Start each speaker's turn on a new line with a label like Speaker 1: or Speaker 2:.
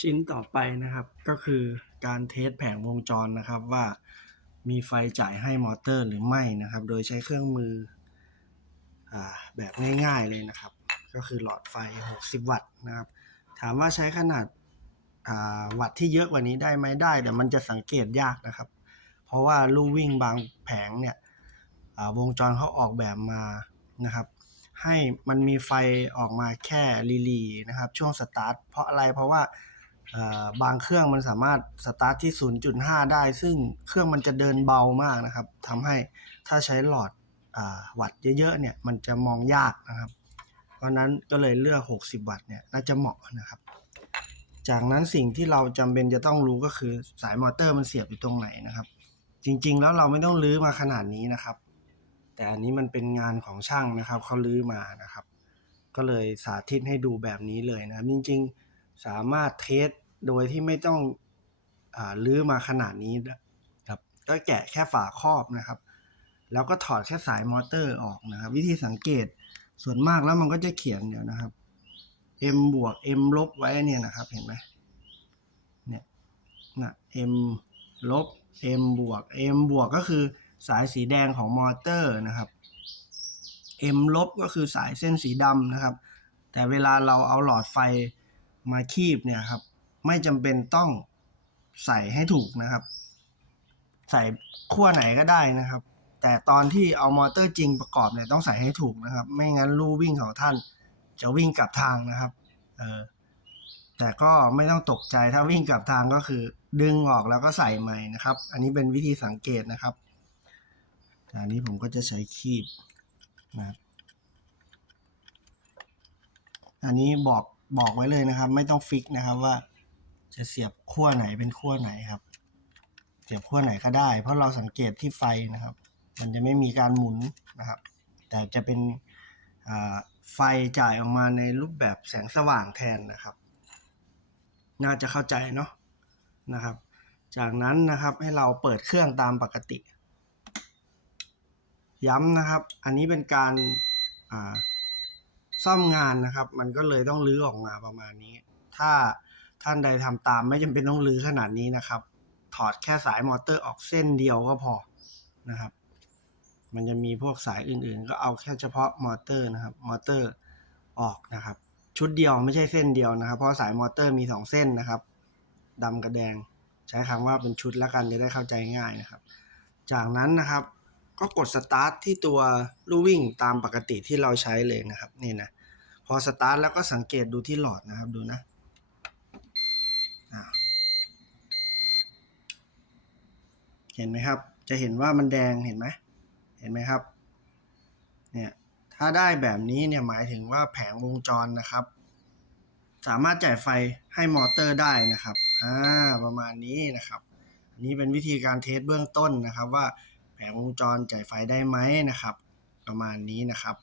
Speaker 1: ชิ้นต่อไปนะครับก็คือการเทสแผงวงจรนะครับว่ามีไฟจ่ายให้มอเตอร์หรือไม่นะครับ โดยใช้เครื่องมืออแบบง่ายๆเลยนะครับ ก็คือหลอดไฟ 60 วัตต์นะครับ ถามว่าใช้ขนาดาวัตต์ที่เยอะกว่านี้ได้ไหมได้ แต่มันจะสังเกตยากนะครับ เพราะว่าลู่วิ่งบางแผงเนี่ยวงจรเขาออกแบบมานะครับให้มันมีไฟออกมาแค่ลีลีนะครับ ช่วงสตาร์ทเพราะอะไรเพราะว่า บางเครื่องมันสามารถสตาร์ทที่ 0.5 ได้ ซึ่งเครื่องมันจะเดินเบามากนะครับทำให้ถ้าใช้หลอดอวัตต์เยอะๆเนี่ยมันจะมองยากนะครับ เพราะนั้นก็เลยเลือก 60 วัตต์เนี่ยน่าจะเหมาะนะครับ จากนั้นสิ่งที่เราจำเป็นจะต้องรู้ก็คือสายมอเตอร์มันเสียบอยู่ตรงไหนนะครับ จริงๆ แล้วเราไม่ต้องรื้อมาขนาดนี้นะครับ แต่อันนี้มันเป็นงานของช่างนะครับเขาลื้อมานะครับ ก็เลยสาธิตให้ดูแบบนี้เลยนะจริงๆ สามารถเทส โดยที่ไม่ต้องอาลื้อมาขนาดนี้นะครับ ก็แกะแค่ฝาครอบนะครับ แล้วก็ถอดแค่สายมอเตอร์ออกนะครับ วิธีสังเกตส่วนมากแล้วมันก็จะเขียนเดี๋ยวนะครับ m บวก m ลบไว้เนี่ยนะครับ เห็นไหมเนี่ยนะ m ลบ m บวก m บวกก็คือสายสีแดงของมอเตอร์นะครับ m ลบก็คือสายเส้นสีดำนะครับ แต่เวลาเราเอาหลอดไฟมาคีบเนี่ยครับ ไม่จำเป็นต้องใส่ให้ถูกนะครับ ใส่ขั้วไหนก็ได้นะครับ แต่ตอนที่เอามอเตอร์จริงประกอบเนี่ยต้องใส่ให้ถูกนะครับ ไม่งั้นลู่วิ่งของท่านจะวิ่งกลับทางนะครับ เออแต่ก็ไม่ต้องตกใจถ้าวิ่งกลับทางก็คือ ดึงออกแล้วก็ใส่ใหม่นะครับ อันนี้เป็นวิธีสังเกตนะครับอันนี้ผมก็จะใช้คีบนะครับอันนี้บอกบอกไว้เลยนะครับ ไม่ต้องฟิกนะครับว่า จะเสียบขั้วไหนเป็นขั้วไหนครับ เสียบขั้วไหนก็ได้ เพราะเราสังเกตที่ไฟนะครับ มันจะไม่มีการหมุนนะครับ แต่จะเป็นไฟจ่ายออกมาในรูปแบบแสงสว่างแทนนะครับ น่าจะเข้าใจเนาะนะครับ จากนั้นนะครับให้เราเปิดเครื่องตามปกติ ย้ำนะครับ อันนี้เป็นการซ่อมงานนะครับ มันก็เลยต้องรื้อออกมาประมาณนี้ ถ้า ท่านใดทำตามไม่จำเป็นต้องรื้อขนาดนี้นะครับ ถอดแค่สายมอเตอร์ออกเส้นเดียวก็พอนะครับ มันจะมีพวกสายอื่นๆ ก็เอาแค่เฉพาะมอเตอร์นะครับมอเตอร์ออกนะครับ ชุดเดียวไม่ใช่เส้นเดียวนะครับ เพราะสายมอเตอร์มีสองเส้นนะครับดำกับแดง ใช้คำว่าเป็นชุดแล้วกันจะได้เข้าใจง่ายนะครับ จากนั้นนะครับก็กดสตาร์ทที่ตัวลู่วิ่งตามปกติที่เราใช้เลยนะครับนี่นะพอสตาร์ทแล้วก็สังเกตดูที่หลอดนะครับดูนะอ่า เห็นไหมครับ จะเห็นว่ามันแดงเห็นไหมเห็นไหมครับเนี่ยถ้าได้แบบนี้เนี่ยหมายถึงว่าแผงวงจรนะครับ สามารถจ่ายไฟให้มอเตอร์ได้นะครับอ่าประมาณนี้นะครับ อันนี้เป็นวิธีการเทสเบื้องต้นนะครับ ว่าแผงวงจรจ่ายไฟได้ไหมนะครับ ประมาณนี้นะครับ